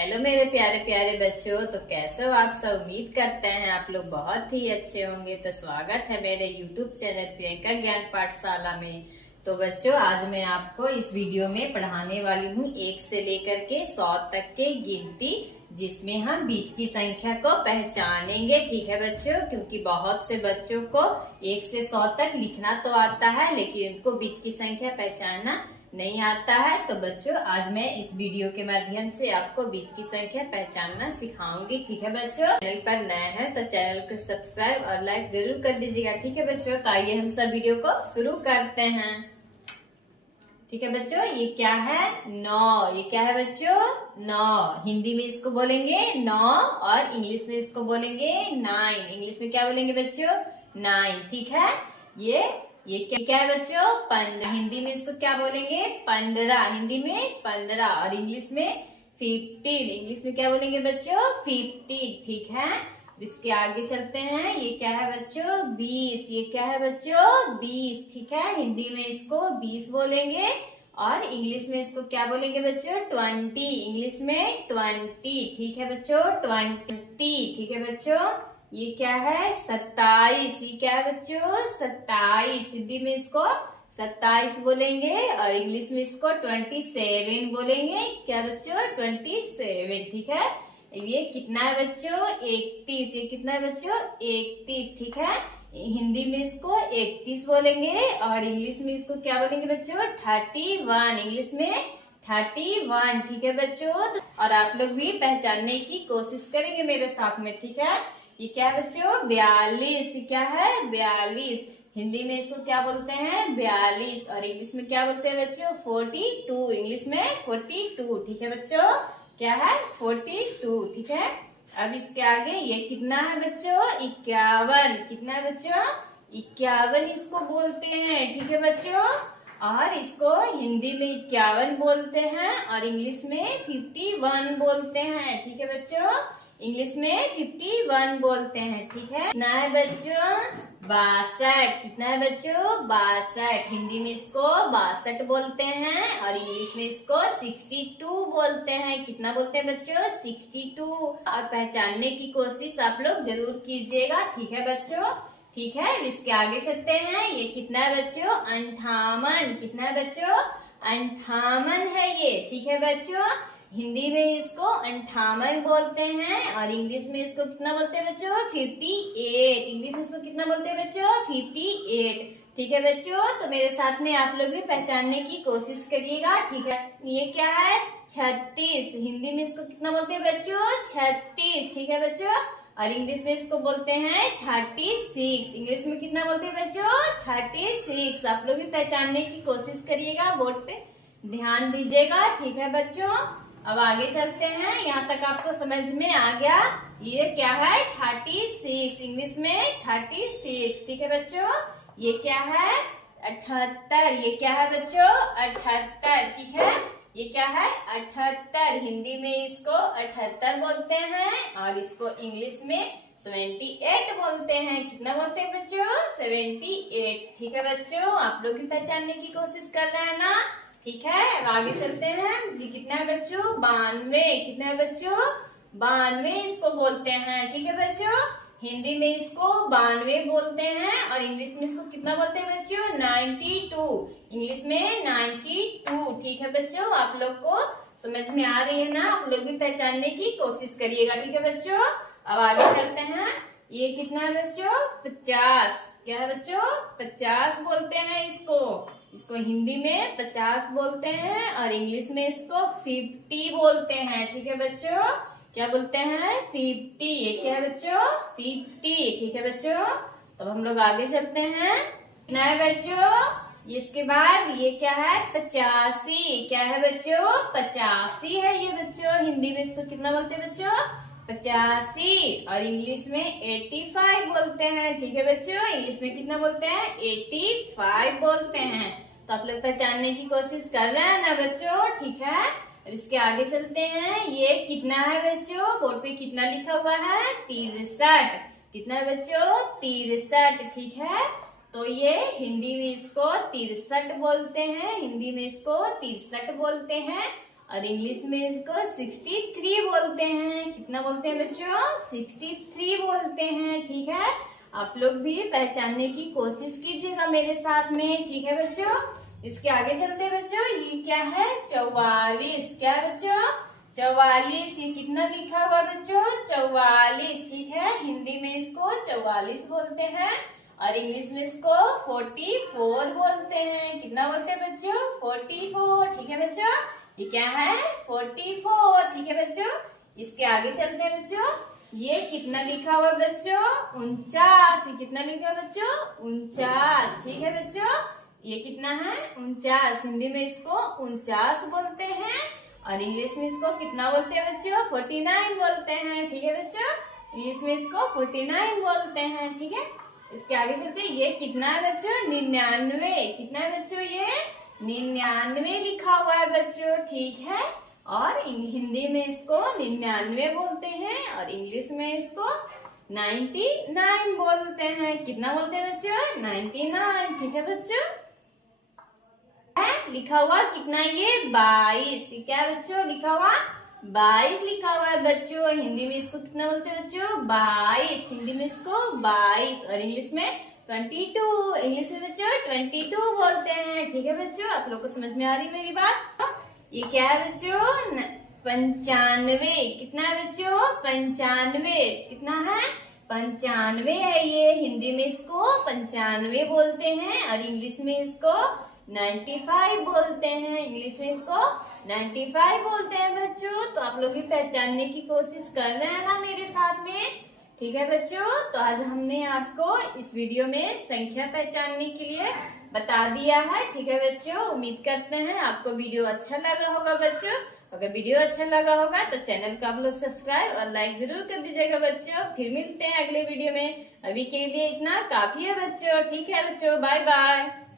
Hello मेरे प्यारे प्यारे बच्चों। तो कैसे हो आप सब? उम्मीद करते हैं आप लोग बहुत ही अच्छे होंगे। तो स्वागत है मेरे YouTube चैनल प्रियंका ज्ञान पाठशाला में। तो बच्चों, आज मैं आपको इस वीडियो में पढ़ाने वाली हूँ 1 से लेकर के 100 तक के गिनती, जिसमें हम बीच की संख्या को पहचानेंगे। ठीक है बच्चों, क्योंकि बहुत से बच्चों को 1 से 100 तक लिखना तो आता है, लेकिन उनको बीच की संख्या पहचानना नहीं आता है। तो बच्चों, आज मैं इस वीडियो के माध्यम से आपको बीच की संख्या पहचानना सिखाऊंगी। ठीक है बच्चों, चैनल पर नए हैं तो चैनल को सब्सक्राइब और लाइक जरूर कर दीजिएगा। ठीक है बच्चों, तो आइए हम सब वीडियो को शुरू करते हैं। ठीक है बच्चों, ये क्या है? 9। ये क्या है बच्चों? 9। हिंदी में इसको बोलेंगे 9 और इंग्लिश में इसको बोलेंगे 9। इंग्लिश में क्या बोलेंगे बच्चों? 9। ठीक है। ये क्या है बच्चों? 15। हिंदी में इसको क्या बोलेंगे? 15। हिंदी में 15 और इंग्लिश में 15। इंग्लिश में क्या बोलेंगे बच्चों? 15। ठीक है। इसके आगे चलते हैं। ये क्या है बच्चों? 20। ये क्या है बच्चों? 20। ठीक है। हिंदी में इसको 20 बोलेंगे और इंग्लिश में इसको क्या बोलेंगे बच्चों? 20। इंग्लिश में 20। ठीक है बच्चों, 20। ठीक है बच्चों। ये क्या है? 27। ये क्या है बच्चों? 27। हिंदी में इसको 27 बोलेंगे और इंग्लिश में इसको 27 बोलेंगे। क्या बच्चों? 27। ठीक है। ये कितना है बच्चों? 31। ये कितना है बच्चों? 31। ठीक है। हिंदी में इसको 31 बोलेंगे और इंग्लिश में इसको क्या बोलेंगे बच्चों? 31। इंग्लिश में 31। ठीक है बच्चों। और आप लोग भी पहचानने की कोशिश करेंगे मेरे साथ में। ठीक है। ये क्या है बच्चों? 42। ये क्या है? 42। हिंदी में इसको क्या बोलते हैं? 42 और इंग्लिश में क्या बोलते हैं बच्चों? 42। इंग्लिश में 42। ठीक है बच्चों, क्या है? 42। ठीक है। अब इसके आगे ये कितना है बच्चों? 51। कितना है बच्चों? 51 इसको बोलते हैं। ठीक है बच्चों। और इसको हिंदी में 51 बोलते हैं और इंग्लिश में 51 बोलते हैं। ठीक है बच्चों, इंग्लिश में 51 बोलते हैं। ठीक है। कितना है बच्चों? 62। कितना है बच्चों? 62। हिंदी में इसको 62 बोलते हैं और इंग्लिश में इसको 62 बोलते हैं। कितना बोलते हैं बच्चों? 62। और पहचानने की कोशिश आप लोग जरूर कीजिएगा। ठीक है बच्चों। ठीक है। इसके आगे चलते हैं। ये कितना है बच्चों? 58। कितना है बच्चों? 58 है ये। ठीक है बच्चों। हिंदी में इसको 58 बोलते हैं और इंग्लिश में इसको कितना बोलते हैं बच्चों? 58। इंग्लिश में इसको कितना बोलते हैं बच्चों? 58। ठीक है बच्चों। तो मेरे साथ में आप लोग भी पहचानने की कोशिश करिएगा। ठीक है। ये क्या है? 36। हिंदी में इसको कितना बोलते हैं बच्चों? 36। ठीक है बच्चों। और इंग्लिश में इसको बोलते हैं 36। इंग्लिश में कितना बोलते हैं बच्चों? 36। आप लोग भी पहचानने की कोशिश करिएगा, बोर्ड पे ध्यान दीजिएगा। ठीक है बच्चों। अब आगे चलते हैं। यहाँ तक आपको समझ में आ गया। ये क्या है? 36। इंग्लिश में 36। ठीक है बच्चों। ये क्या है? 78। ये क्या है बच्चों? 78। ठीक है। ये क्या है? 78। हिंदी में इसको 78 बोलते हैं और इसको इंग्लिश में 78 बोलते हैं। कितना बोलते हैं बच्चों? 78। ठीक है बच्चों, आप लोग भी पहचानने की कोशिश कर रहे हैं ना? ठीक है। अब आगे चलते हैं। ये कितना है बच्चों? 92। कितना है बच्चों? 92 इसको बोलते हैं। ठीक है बच्चों। हिंदी में इसको 92 बोलते हैं और इंग्लिश में इसको कितना बोलते हैं बच्चों? 92। इंग्लिश में 92। ठीक है बच्चों, आप लोग को समझ में आ रही है ना? आप लोग भी पहचानने की कोशिश करिएगा। ठीक है बच्चों। अब आगे चलते हैं। ये कितना है बच्चों? 50। क्या है बच्चों? 50 बोलते हैं इसको हिंदी में 50 बोलते हैं और इंग्लिश में इसको 50 बोलते हैं। ठीक है बच्चों, क्या बोलते हैं? 50। ये क्या है बच्चों? 50। ठीक है बच्चों। तो हम लोग आगे चलते हैं। कितना है बच्चों? इसके बाद ये क्या है? 85। क्या है बच्चों? 85 है ये बच्चों। हिंदी में इसको कितना बोलते हैं बच्चों? 85 और इंग्लिश में 85 बोलते हैं। ठीक है बच्चों, इंग्लिश में कितना बोलते हैं? 85 बोलते हैं। तो आप लोग पहचानने की कोशिश कर रहे हैं ना बच्चों? ठीक है। अब इसके आगे चलते हैं। ये कितना है बच्चों? बोर्ड पे कितना लिखा हुआ है? 63। कितना है बच्चों? 63। ठीक है। तो ये हिंदी में इसको 63 बोलते हैं। हिंदी में इसको 63 बोलते हैं और इंग्लिश में इसको 63 बोलते हैं। कितना बोलते हैं बच्चों? 63 बोलते हैं। ठीक है, आप लोग भी पहचानने की कोशिश कीजिएगा मेरे साथ में। ठीक है बच्चों, इसके आगे चलते हैं बच्चों। ये क्या है? 44। क्या है बच्चों? 44। ये कितना लिखा हुआ बच्चों? 44। ठीक है, हिंदी में इसको 44 बोलते हैं और इंग्लिश में इसको 44 बोलते हैं। कितना बोलते हैं बच्चों? 44। ठीक है बच्चों, ये क्या है? 44। ठीक है बच्चों, इसके आगे चलते हैं बच्चों। ये कितना लिखा हुआ बच्चों? 49। ये कितना लिखा है बच्चों? 49। ठीक है बच्चों, ये कितना है? 49। हिंदी में इसको 49 बोलते हैं और इंग्लिश में इसको कितना बोलते हैं बच्चों? 49 बोलते हैं। ठीक है बच्चों, इंग्लिश में इसको 49 बोलते हैं। ठीक है, इसके आगे चलते हैं। ये कितना है बच्चों? 99। कितना है बच्चों? ये 99 लिखा हुआ है बच्चों। ठीक है, और हिंदी में इसको 99 बोलते हैं और इंग्लिश में इसको 99 बोलते हैं। कितना बोलते हैं बच्चों? 99। ठीक है बच्चों, लिखा हुआ कितना? ये 22। क्या है बच्चों? लिखा हुआ 22 लिखा हुआ है बच्चों। हिंदी में इसको कितना बोलते हैं बच्चों? 22। हिंदी में इसको 22 और इंग्लिश में 22। इंग्लिश में बच्चों 22 बोलते हैं। ठीक है बच्चों, आप लोग को समझ में आ रही है मेरी बात? ये क्या है बच्चों? 95। कितना है बच्चों? 95। कितना है? 95 है ये। हिंदी में इसको 95 बोलते हैं और इंग्लिश में इसको 95 बोलते हैं। इंग्लिश में इसको 95 बोलते हैं बच्चों। तो आप लोग भी पहचानने की कोशिश कर रहे हैं ना मेरे साथ में? ठीक है बच्चों, तो आज हमने आपको इस वीडियो में संख्या पहचानने के लिए बता दिया है। ठीक है बच्चों, उम्मीद करते हैं आपको वीडियो अच्छा लगा होगा बच्चों। अगर वीडियो अच्छा लगा होगा तो चैनल को आप लोग सब्सक्राइब और लाइक जरूर कर दीजिएगा बच्चों। फिर मिलते हैं अगले वीडियो में। अभी के लिए इतना काफी है बच्चों। ठीक है बच्चों, बाय बाय।